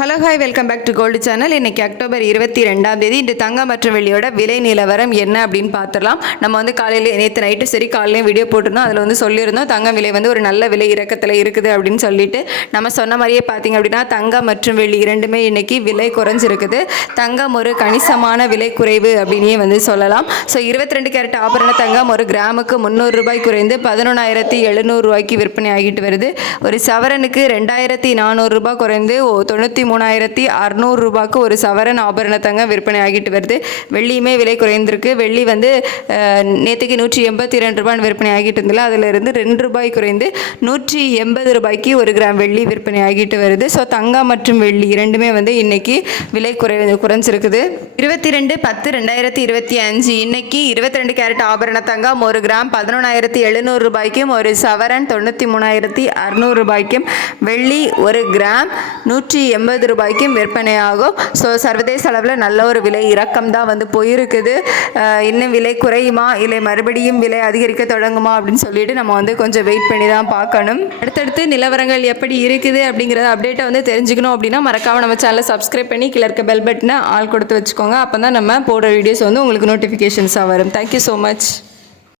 Hello hi welcome back to gold channel இன்னைக்கு October இருபத்தி ரெண்டாம் தேதி. இன்று தங்கம் மற்றும் வெள்ளியோட விலை நிலவரம் என்ன அப்படின்னு பார்த்துடலாம். நம்ம வந்து காலையில் நேற்று நைட்டு சரி காலையிலையும் வீடியோ போட்டிருந்தோம். அதில் வந்து சொல்லியிருந்தோம் தங்கம் விலை வந்து ஒரு நல்ல விலை இறக்கத்தில் இருக்குது அப்படின்னு சொல்லிட்டு. நம்ம சொன்ன மாதிரியே பார்த்தீங்க அப்படின்னா தங்கம் மற்றும் வெள்ளி இரண்டுமே இன்றைக்கி விலை குறைஞ்சிருக்குது. தங்கம் ஒரு கணிசமான விலை குறைவு அப்படின்னே வந்து சொல்லலாம். ஸோ இருபத்தி ரெண்டு கேரட் ஆபரண தங்கம் ஒரு கிராமுக்கு முந்நூறு ரூபாய் குறைந்து பதினொன்றாயிரத்தி எழுநூறு ரூபாய்க்கு விற்பனை ஆகிட்டு வருது. ஒரு சவரனுக்கு ரெண்டாயிரத்தி நானூறுரூபா குறைந்து தொண்ணூற்றி மூணாயிரத்தி அறநூறு ரூபாய்க்கு ஒரு சவரன் ஆபரண தங்கம் விற்பனை ஆகிட்டு வருது. வெள்ளியுமே விலை குறைந்திருக்கு. வெள்ளி வந்து நேற்றுக்கு நூற்றி எண்பத்தி ரெண்டு ரூபான்னு விற்பனை ஆகிட்டு இருந்ததில்ல அதிலிருந்து ரெண்டு ரூபாய் குறைந்து நூற்றி எண்பது ரூபாய்க்கு ஒரு கிராம் வெள்ளி விற்பனை ஆகிட்டு வருது. ஸோ தங்கம் மற்றும் வெள்ளி இரண்டுமே வந்து இன்னைக்கு விலை குறை குறைஞ்சிருக்குது. இருபத்தி ரெண்டு பத்து ரெண்டாயிரத்தி இருபத்தி அஞ்சு. இன்னைக்கு இருபத்தி ரெண்டு கேரட் ஆபரண தங்கம் ஒரு கிராம் பதினொன்றாயிரத்தி எழுநூறு ரூபாய்க்கும் ஒரு சவரன் தொண்ணூற்றி மூணாயிரத்தி அறநூறு ரூபாய்க்கும் வெள்ளி ஒரு கிராம் நூற்றி எண்பது ரூபாய்க்கும் விற்பனையாகும். ஸோ சர்வதேச அளவில் நல்ல ஒரு விலை இறக்கம் தான் வந்து போயிருக்குது. இன்னும் விலை குறையுமா? இல்லை மறுபடியும் விலை அதிகரிக்க தொடங்குமா? அப்படின்னு சொல்லிட்டு நம்ம வந்து கொஞ்சம் வெயிட் பண்ணி தான் பார்க்கணும். அடுத்தடுத்து நிலவரங்கள் எப்படி இருக்குது அப்படிங்கிறத அப்டேட்டை வந்து தெரிஞ்சுக்கணும் அப்படின்னா மறக்காமல் நம்ம சேனலை சப்ஸ்கிரைப் பண்ணி கீழே இருக்க பெல் பட்டனை ஆள் கொடுத்து வச்சுக்கோங்க. அப்போ தான் நம்ம போடுற வீடியோஸ் வந்து உங்களுக்கு நோட்டிஃபிகேஷன்ஸாக வரும். Thank you so much